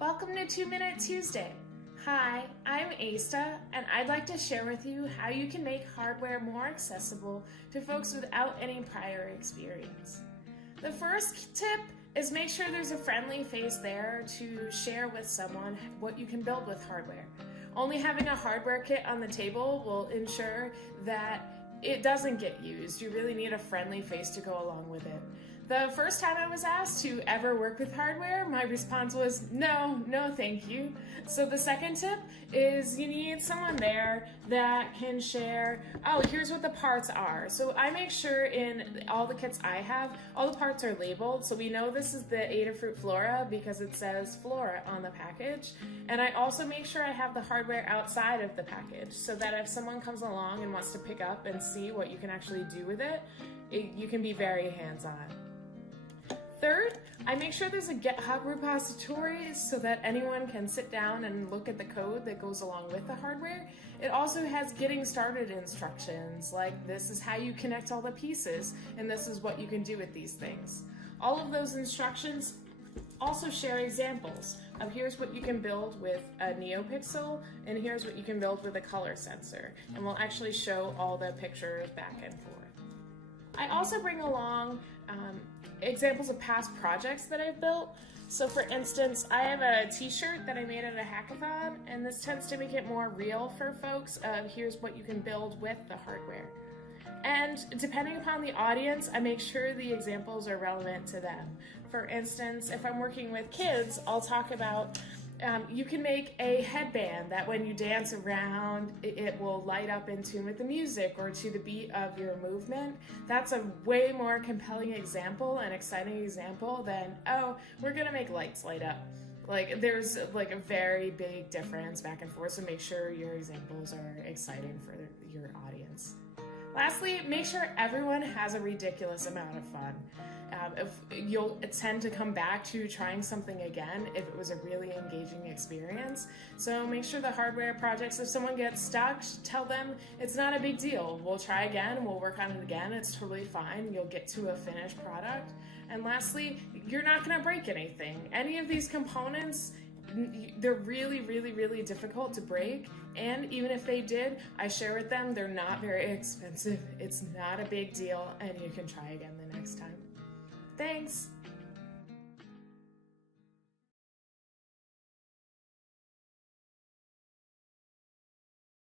Welcome to 2 Minute Tuesday. Hi, I'm Aasta, and I'd like to share with you how you can make hardware more accessible to folks without any prior experience. The first tip is make sure there's a friendly face there to share with someone what you can build with hardware. Only having a hardware kit on the table will ensure that it doesn't get used. You really need a friendly face to go along with it. The first time I was asked to ever work with hardware, my response was no thank you. So the second tip is you need someone there that can share, oh, here's what the parts are. So I make sure in all the kits I have, all the parts are labeled. So we know this is the Adafruit Flora because it says Flora on the package. And I also make sure I have the hardware outside of the package so that if someone comes along and wants to pick up and see what you can actually do with it, you can be very hands-on. Third, I make sure there's a GitHub repository so that anyone can sit down and look at the code that goes along with the hardware. It also has getting started instructions, like this is how you connect all the pieces, and this is what you can do with these things. All of those instructions also share examples of here's what you can build with a NeoPixel, and here's what you can build with a color sensor, and we'll actually show all the pictures back and forth. I also bring along examples of past projects that I've built. So for instance, I have a t-shirt that I made at a hackathon, and this tends to make it more real for folks. Here's what you can build with the hardware. And depending upon the audience, I make sure the examples are relevant to them. For instance, if I'm working with kids, I'll talk about you can make a headband that when you dance around, it will light up in tune with the music or to the beat of your movement. That's a way more compelling example and exciting example than, oh, we're gonna make lights light up. Like there's like a very big difference back and forth, so make sure your examples are exciting for your audience. Lastly, make sure everyone has a ridiculous amount of fun. You'll tend to come back to trying something again if it was a really engaging experience. So make sure the hardware projects, if someone gets stuck, tell them it's not a big deal. We'll try again, we'll work on it again, it's totally fine. You'll get to a finished product. And lastly, you're not gonna break anything. Any of these components, they're really difficult to break, and even if they did, I share with them they're not very expensive. It's not a big deal, and you can try again the next time. Thanks!